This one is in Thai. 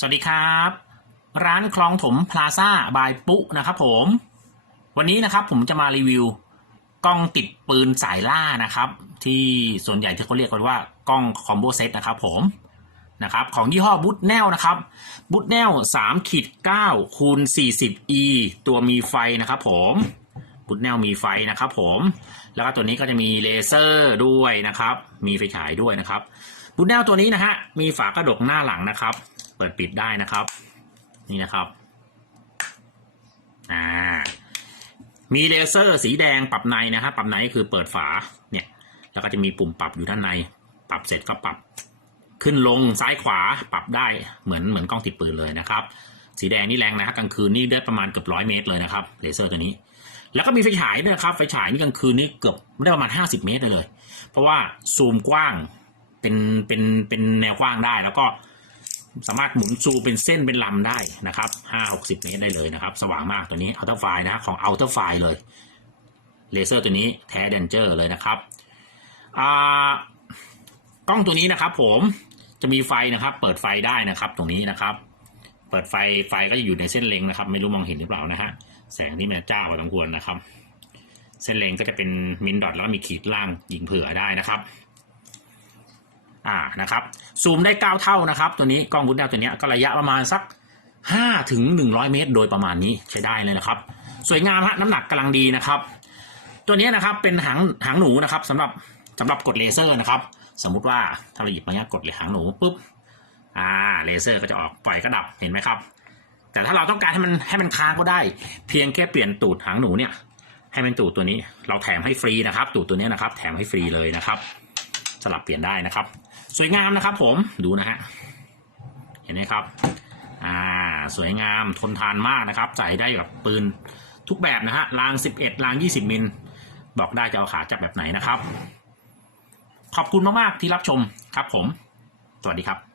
สวัสดีครับ ร้านคลองถมพลาซ่าบายปุ๊นะครับผม วันนี้นะครับผมจะมารีวิว กล้องติดปืนสายล่านะครับ ที่ส่วนใหญ่ที่เขาเรียกกันว่ากล้องคอมโบเซตนะครับผมนะครับของยี่ห้อบูทแนลนะครับบูทแนลสามขีดเก้าคูณสี่สิบ e ตัวมีไฟนะครับผมบูทแนลมีไฟนะครับผมแล้วก็ตัวนี้ก็จะมีเลเซอร์ด้วยนะครับ มีไฟฉายด้วยนะครับบูทแนลตัวนี้นะฮะมีฝากระดกหน้าหลังนะครับ เปิดปิดได้นะครับ นี่นะครับอ่ามีเลเซอร์สีแดงปรับในนะฮะปรับในก็คือเปิดฝาเนี่ย แล้วก็จะมีปุ่มปรับอยู่ด้านใน ปรับเสร็จก็ปรับ ขึ้นลงซ้ายขวาปรับได้เหมือนเหมือนกล้องติดปืนเลยนะครับ สีแดงนี่แรงนะฮะกลางคืนนี่ได้ประมาณเกือบร้อยเมตรเลยนะครับเลเซอร์ตัวนี้ แล้วก็มีไฟฉายด้วยนะครับไฟฉายนี่กลางคืนนี่เกือบไม่ได้ประมาณห้าสิบเมตรเลย เพราะว่าซูมกว้างเป็นเป็นเป็นแนวกว้างได้แล้วก็ สามารถหมุนซูเป็นเส้นเป็นลำได้นะครับห้าหกสิบเมตรได้เลยนะครับ สว่างมากตัวนี้อัลตร้าไฟนะฮะของอัลตร้าไฟเลยเลเซอร์ตัวนี้แท้เดนเจอร์เลยนะครับอ่ากล้องตัวนี้นะครับ ผมจะมีไฟนะครับ เปิดไฟได้นะครับ ตรงนี้นะครับ เปิดไฟไฟก็จะอยู่ในเส้นเล็งนะครับ ไม่รู้มองเห็นหรือเปล่านะฮะแสงนี่มันจ้าพอสมควรนะครับ เส้นเล็งก็จะเป็นมินดอทแล้วก็มีขีดล่างยิงเผื่อได้นะครับ อ่านะครับซูมได้เก้าเท่านะครับตัวนี้กล้องบูทแนวตัวนี้ก็ระยะประมาณสักห้าถึงหนึ่งร้อยเมตร โดยประมาณนี้ใช้ได้เลยนะครับ สวยงามฮะน้ำหนักกำลังดีนะครับ ตัวนี้นะครับเป็นหางหางหนูนะครับสำหรับสำหรับกดเลเซอร์นะครับ สมมุติว่าถ้าเราหยิบมาเนี้ยกดเลยหางหนูปุ๊บอ่าเลเซอร์ก็จะออกปล่อยก็ดับเห็นไหมครับ แต่ถ้าเราต้องการให้มันให้มันค้างก็ได้ เพียงแค่เปลี่ยนตูดหางหนูเนี่ยให้เป็นตูดตัวนี้เราแถมให้ฟรีนะครับ ตูดตัวนี้นะครับ แถมให้ฟรีเลยนะครับ สลับเปลี่ยนได้นะครับ สวยงามนะครับ ผมดูนะฮะเห็นไหมครับอ่าสวยงามทนทานมากนะครับ ใส่ได้แบบปืนทุกแบบนะฮะราง 11ราง 20 มิลบอกได้จะเอาขาจับแบบไหนนะครับ ขอบคุณมาก ๆ ที่รับชมครับผม สวัสดีครับ